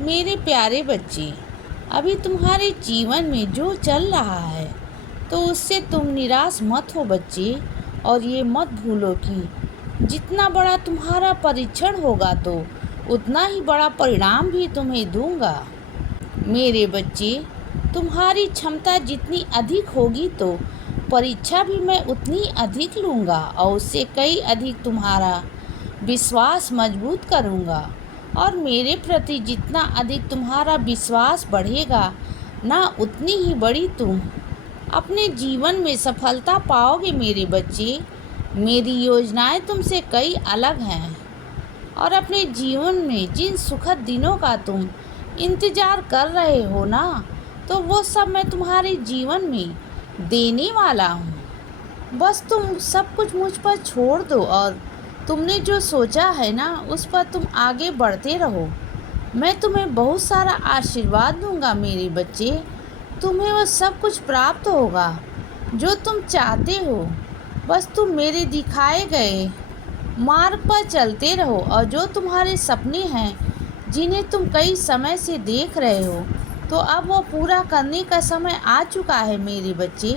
मेरे प्यारे बच्चे, अभी तुम्हारे जीवन में जो चल रहा है तो उससे तुम निराश मत हो बच्चे। और ये मत भूलो कि जितना बड़ा तुम्हारा परीक्षण होगा तो उतना ही बड़ा परिणाम भी तुम्हें दूंगा। मेरे बच्चे, तुम्हारी क्षमता जितनी अधिक होगी तो परीक्षा भी मैं उतनी अधिक लूँगा और उससे कई अधिक तुम्हारा विश्वास मजबूत करूँगा। और मेरे प्रति जितना अधिक तुम्हारा विश्वास बढ़ेगा ना, उतनी ही बड़ी तुम अपने जीवन में सफलता पाओगे। मेरे बच्चे, मेरी योजनाएं तुमसे कई अलग हैं और अपने जीवन में जिन सुखद दिनों का तुम इंतज़ार कर रहे हो ना, तो वो सब मैं तुम्हारे जीवन में देने वाला हूँ। बस तुम सब कुछ मुझ पर छोड़ दो और तुमने जो सोचा है ना, उस पर तुम आगे बढ़ते रहो। मैं तुम्हें बहुत सारा आशीर्वाद दूंगा मेरे बच्चे। तुम्हें वो सब कुछ प्राप्त होगा जो तुम चाहते हो। बस तुम मेरे दिखाए गए मार्ग पर चलते रहो और जो तुम्हारे सपने हैं, जिन्हें तुम कई समय से देख रहे हो, तो अब वो पूरा करने का समय आ चुका है मेरे बच्चे।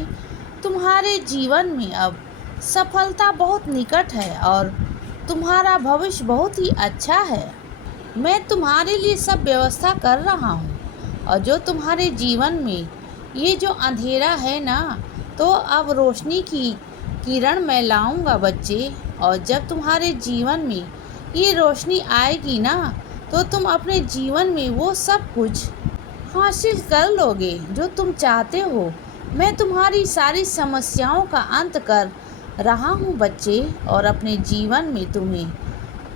तुम्हारे जीवन में अब सफलता बहुत निकट है और तुम्हारा भविष्य बहुत ही अच्छा है। मैं तुम्हारे लिए सब व्यवस्था कर रहा हूँ और जो तुम्हारे जीवन में ये जो अंधेरा है ना, तो अब रोशनी की किरण मैं लाऊंगा बच्चे। और जब तुम्हारे जीवन में ये रोशनी आएगी ना, तो तुम अपने जीवन में वो सब कुछ हासिल कर लोगे जो तुम चाहते हो। मैं तुम्हारी सारी समस्याओं का अंत कर रहा हूँ बच्चे। और अपने जीवन में तुम्हें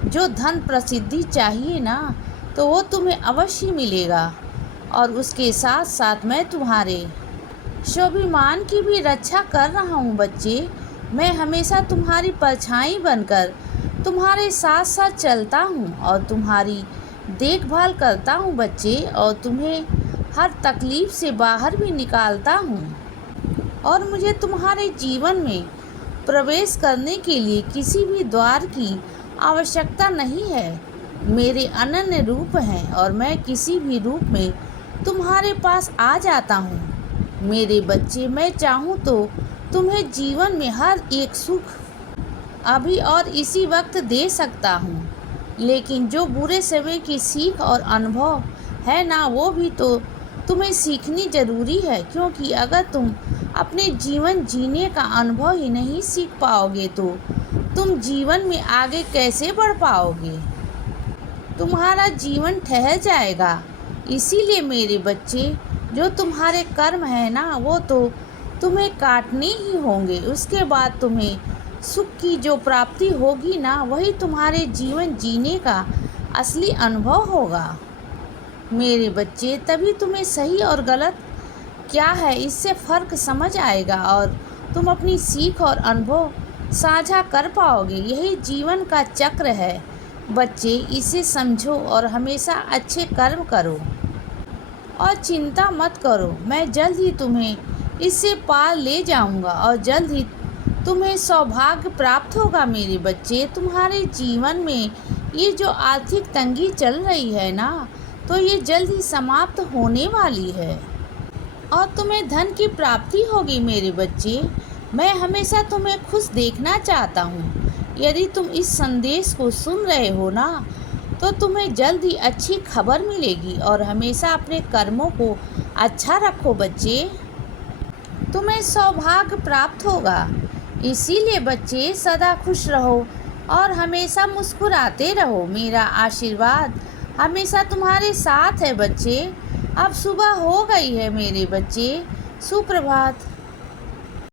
जो धन प्रसिद्धि चाहिए ना, तो वो तुम्हें अवश्य मिलेगा। और उसके साथ साथ मैं तुम्हारे स्वाभिमान की भी रक्षा कर रहा हूँ बच्चे। मैं हमेशा तुम्हारी परछाई बनकर तुम्हारे साथ साथ चलता हूँ और तुम्हारी देखभाल करता हूँ बच्चे, और तुम्हें हर तकलीफ से बाहर भी निकालता हूँ। और मुझे तुम्हारे जीवन में प्रवेश करने के लिए किसी भी द्वार की आवश्यकता नहीं है। मेरे अनन्य रूप हैं और मैं किसी भी रूप में तुम्हारे पास आ जाता हूँ। मेरे बच्चे, मैं चाहूँ तो तुम्हें जीवन में हर एक सुख अभी और इसी वक्त दे सकता हूँ, लेकिन जो बुरे समय की सीख और अनुभव है ना, वो भी तो तुम्हें सीखनी ज़रूरी है। क्योंकि अगर तुम अपने जीवन जीने का अनुभव ही नहीं सीख पाओगे तो तुम जीवन में आगे कैसे बढ़ पाओगे। तुम्हारा जीवन ठहर जाएगा। इसीलिए मेरे बच्चे, जो तुम्हारे कर्म है ना, वो तो तुम्हें काटने ही होंगे। उसके बाद तुम्हें सुख की जो प्राप्ति होगी ना, वही तुम्हारे जीवन जीने का असली अनुभव होगा मेरे बच्चे। तभी तुम्हें सही और गलत क्या है इससे फ़र्क समझ आएगा और तुम अपनी सीख और अनुभव साझा कर पाओगे। यही जीवन का चक्र है बच्चे, इसे समझो और हमेशा अच्छे कर्म करो और चिंता मत करो। मैं जल्द ही तुम्हें इससे पार ले जाऊंगा और जल्द ही तुम्हें सौभाग्य प्राप्त होगा मेरे बच्चे। तुम्हारे जीवन में ये जो आर्थिक तंगी चल रही है ना, तो ये जल्द ही समाप्त होने वाली है और तुम्हें धन की प्राप्ति होगी मेरे बच्चे। मैं हमेशा तुम्हें खुश देखना चाहता हूँ। यदि तुम इस संदेश को सुन रहे हो ना, तो तुम्हें जल्द ही अच्छी खबर मिलेगी। और हमेशा अपने कर्मों को अच्छा रखो बच्चे, तुम्हें सौभाग्य प्राप्त होगा। इसीलिए बच्चे, सदा खुश रहो और हमेशा मुस्कुराते रहो। मेरा आशीर्वाद हमेशा तुम्हारे साथ है बच्चे। अब सुबह हो गई है मेरे बच्चे। सुप्रभात।